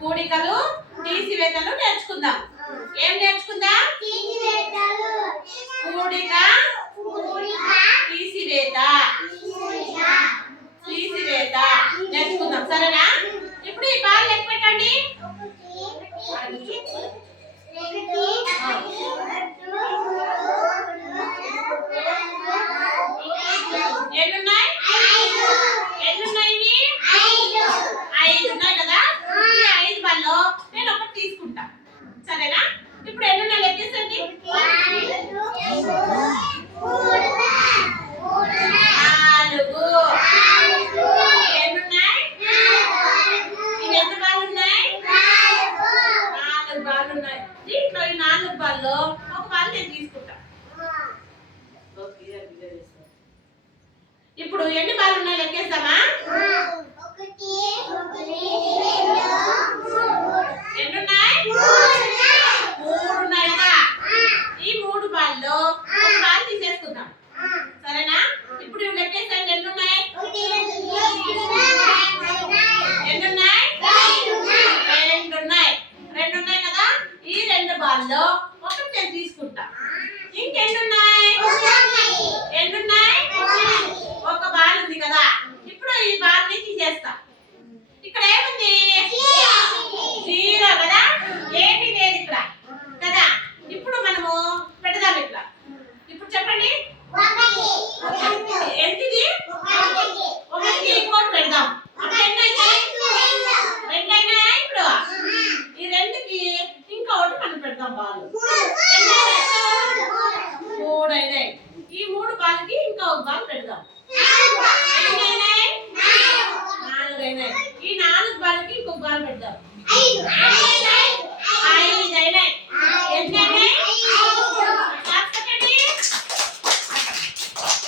కూడికలు తీసివేతలు నేర్చుకుందాం. ఏం నేర్చుకుందాం? కూడిక తీసివేత నేర్చుకుందాం. సరేనా? ఇప్పుడు ఈ బాల్ లెక్క పెట్టండి. ఎన్నున్నాయి? ఐదు ఉన్నాయి కదా. ఈ 5 బాల్లో నేను ఒకటి తీసుకుంటా. సరేనా? ఇప్పుడు ఎన్నున్నాయి లెక్కేసండి. 4 ఎన్నున్నాయి? ఇవి ఎంత బాల్ ఉన్నాయి? 4 బాల్ ఉన్నాయి. దీంట్లో ఈ 4 బాల్లో ఒక బాల్ నేను తీసుకుంటా. ఇప్పుడు ఎన్ని బాల్ ఉన్నాయి లెక్కేద్దామా? ఎన్నున్నాయి? 3 ఉన్నాయి కదా. ఈ 3 బాల్లో ఒక బాల్ తీసేసుకుందాం. సరేనా? ఇప్పుడు ఇవి లెక్కేసండి. ఎన్నున్నాయి? ఎన్నున్నాయి? 2 ఉన్నాయి కదా. ఈ 2 బాల్లో ఒకటి నేను తీసుకుంటా. ఇంకెన్నున్నాయి? ఎన్నున్నాయి? ఒక బాల్ ఉంది కదా. ఇప్పుడు ఈ బాల్ ని తీసేస్తా. ఇక్కడ ఏముంది? 0 కదా. ఏమీ లేదు ఇక్కడ కదా. ఇప్పుడు మనము పెడదాం ఇట్లా. ఇప్పుడు చెప్పండి. ఎంతది? 1 ఇంకోటి పెడదాం. అప్పుడు ఎన్ని అయినాయి? 2 అయినాయా? ఇప్పుడు ఈ 2కి ఇంకొకటి మనం పెడదాం బాల్. 3 అయినాయి. ఈ 3 బాల్కి ఇంకా ఒక బాల్ పెడదాం. ఎన్ని అయినాయి? 4 అయినాయి. ఈ 4 బాల్కి ఇంకొక బాల్ పెడదాం.